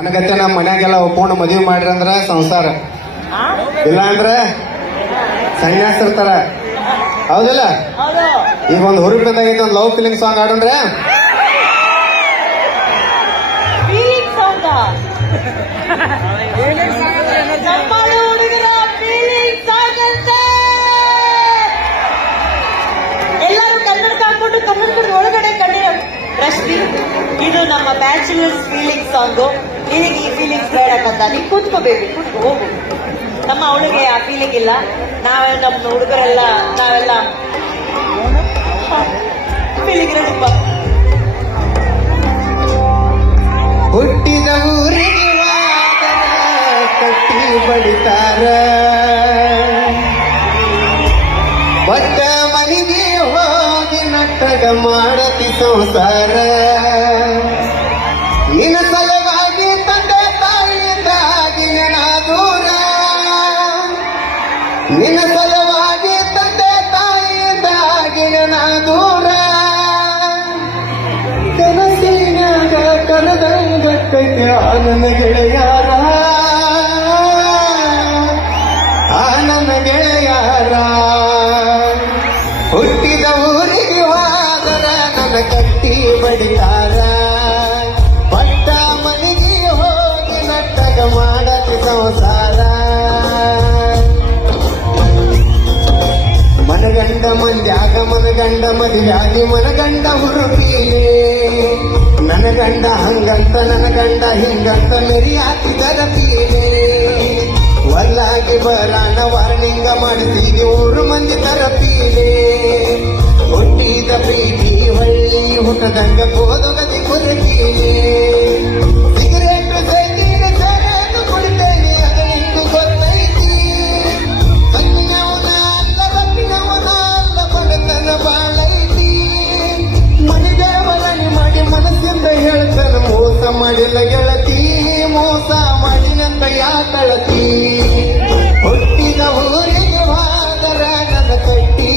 ನನಗತ್ತೆ ನಮ್ಮ ಮನ್ಯಾಗೆಲ್ಲ ಒಪ್ಕೊಂಡು ಮದುವೆ ಮಾಡ್ರಿ ಅಂದ್ರ ಸಂಸಾರ? ಇಲ್ಲ ಅಂದ್ರೆ ಸನ್ಯಾಸಿರ್ತಾರ. ಹೌದಿಲ್ಲ? ಹೌದು. ಈಗ ಒಂದು ಹುರುಪಿದಾಗೈತೆ ಒಂದು ಲವ್ ಫೀಲಿಂಗ್ ಸಾಂಗ್ ಆಡೋಣ್ರೆ ಒಳಗಡೆ ಇದು ನಮ್ಮ ಬ್ಯಾಚುಲರ್ಸ್ ಫೀಲಿಂಗ್ ಸಾಂಗು ನಿನಗೆ ಈ ಫೀಲಿಂಗ್ಸ್ ಬೇಡಕ್ಕಂತ ನೀ ಕೂತ್ಕೋಬೇಕು, ಕೂತ್ಕೊ ಹೋಗು ನಮ್ಮ ಅವಳಿಗೆ ಆ ಫೀಲಿಂಗ್ ಇಲ್ಲ. ನಾವೇ ನಮ್ಮ ಹುಡುಗರೆಲ್ಲ, ನಾವೆಲ್ಲ ಫೀಲಿಂಗ್ ಇರೋದಪ್ಪ ಹುಟ್ಟಿದ ಊರಿಗೆ ಕಟ್ಟಿ ಬಡಿತಾರ. ಬಟ್ಟ ಮನೆಗೆ ಹೋಗಿ ನಟ್ಟಗ ಮಾಡತಿ ಸಂಸಾರ. ನೆನ ದೂರ. ಕನಸಿನಾಗ ಕನದಂಗಟ್ಟೈತೆ ಆನಂದ ಆನಂದ ಗೆಳೆಯಾರ. ಹುಟ್ಟಿದ ಊರಿಗೆ ವಾದರ ನನ್ನ ಕಟ್ಟಿ ಬಡಿತಾರ ಹೋಗಿ ನಟ್ಟಗ ಮಾಡತಿ ಸಂಸಾರ. ಮನಗಂಡ ಮಂದಿ ಆಗಮನ ಗಂಡ ಮದಿ ಹುರುಪೀಲೆ. ನನ್ನ ಗಂಡ ಹಂಗಂತ, ನನ್ನ ಗಂಡ ಹಿಂಗಂತ ಮೆರಿ ಹಾಕಿದರ ಪೀಲೆ ಒಲ್ಲಾಗಿ ಬರಾಣ ವಾರ್ನಿಂಗ ಮಾಡಿದೀವಿ ಊರು ಮಂದಿ ತರ ಹುಟ್ಟಿದ ಪ್ರೀತಿ ಹೊಳ್ಳಿ ಹುಟ್ಟದಂಗ ಕೋದಗದಿ ಯಾತಳತಿ ಹುಟ್ಟಿದ ಊರಿಗೆ ಹೋದರ ನನ್ನ ಕಟ್ಟಿ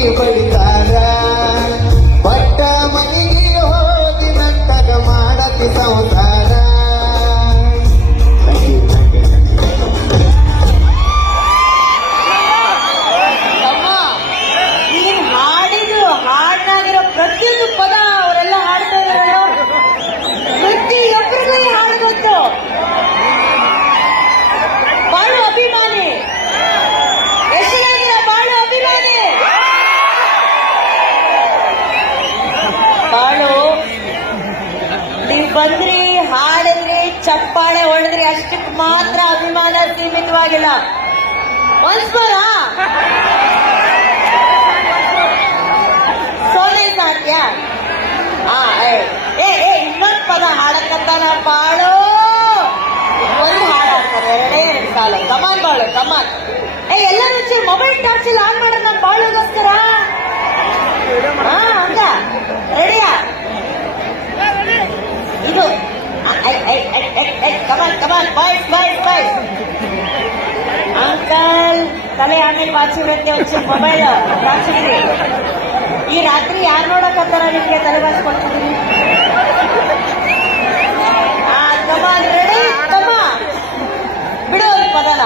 ಚಪ್ಪಾಳೆ ಅಷ್ಟಕ್ಕೆ ಮಾತ್ರ ಅಭಿಮಾನ ಸೀಮಿತವಾಗಿಲ್ಲ. ಒಂದ್ಸ್ವರ ಸೋನೆ ಸಾಧ್ಯ ಏ ಏ ಇನ್ನೊಂದ್ ಪದ ಹಾಡಕ್ಕಂತಾನ ಬಾಳು ಒಂದು ಹಾಡು ಹಾಡ್ತಾರೆ. ಕಮಾನ್ ಬಾಳು ಕಮಾನ್ ಏ, ಎಲ್ಲರೂ ಮೊಬೈಲ್ ಟಾರ್ಚ್ ಎಲ್ಲ ಆನ್ ಮಾಡ್ರ ನಾನು ಬಾಳುಗೋಸ್ಕರ ಹಾ ಹಂಗ. ರೆಡಿಯಾ ಇದು. ಕಮಾನ್ come on boys boys boys uncle ತಲೆ ಆಮೇಲೆ ಬಾಚಿವ್ರಂತೆ ಒಂಚೂರು ಮೊಬೈಲ್ ಬಾಚಿದ್ರಿ ಈ ರಾತ್ರಿ ಯಾರು ನೋಡಕತ್ತಾರ ನಿಮ್ಗೆ ತಲೆ ಬಾಚ್ಕೊಳ್ತಿದ್ರಿ ಆ ಕಮಾನ್ ರೆಡಿ ಕಮ ಬಿಡು ಒಂದು ಪದನ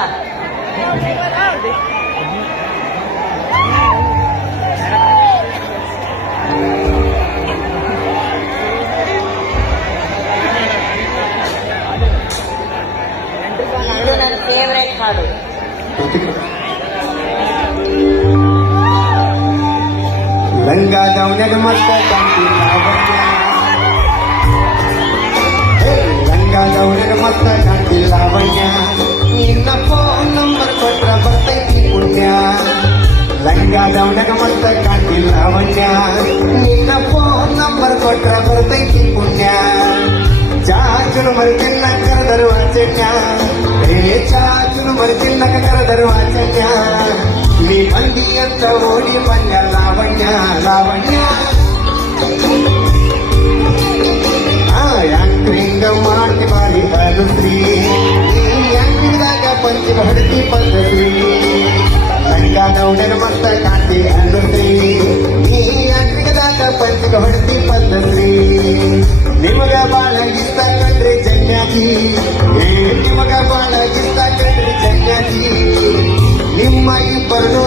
ಇದು ನನ್ನ ಫೇವ್ರೆಟ್ ಹಾಡು ಲಂಗ ದಾವಣ್ಯಾಗ ಮತ್ತ ಕಾಂತಿ ಲಾವಣ್ಯ ಹೇ, ಲಂಗ ದಾವಣ್ಯಾಗ ಮತ್ತ ಕಾಂತಿ ಲಾವಣ್ಯ ನಿನ್ನ ಫೋನ್ ನಂಬರ್ ಕೊಟ್ರ ಬರ್ತೈತಿ ಪುಣ್ಯ ಲಂಗ ದಾವಣ್ಯಾಗ ಮತ್ತ ಕಾಂತಿ ಲಾವಣ್ಯ ನಿನ್ನ ಫೋನ್ ನಂಬರ್ ಕೊಟ್ರ ಬರ್ತೈತಿ ಪುಣ್ಯ ಚಾಚುನು ಮರಿತಿನ್ನ ಕರೆದರು ವಾಚನ್ಯ ಚಾಚುನು ಮರಿತಿನ್ನ ಕರೆದರು ವಾಚನ್ಯ ನೀ ಬಂದಿ ಅಂತ ಓಡಿ ಬಂದ ಲಾವಣ್ಯ ಲಾವಣ್ಯ. ಆ ಮಾಡಿ ಬಾರಿ ನೀ ಯಾಂಕ್ರಿದಾಗ ಪಂಚ ಹೊಡತಿ ಪದ್ಧತಿ. ಲಂಗ ದೌಡನ ಮತ್ತ ಕಾಂತಿ ಅನುಶ್ರೀ ನೀ ಯಾಂಕ್ರಿದಾಗ ಪಂಚಿ ಹೊಡೆದಿ ಪದ್ಧತಿ. ನಿಮಗ ಬಾಳ Lord.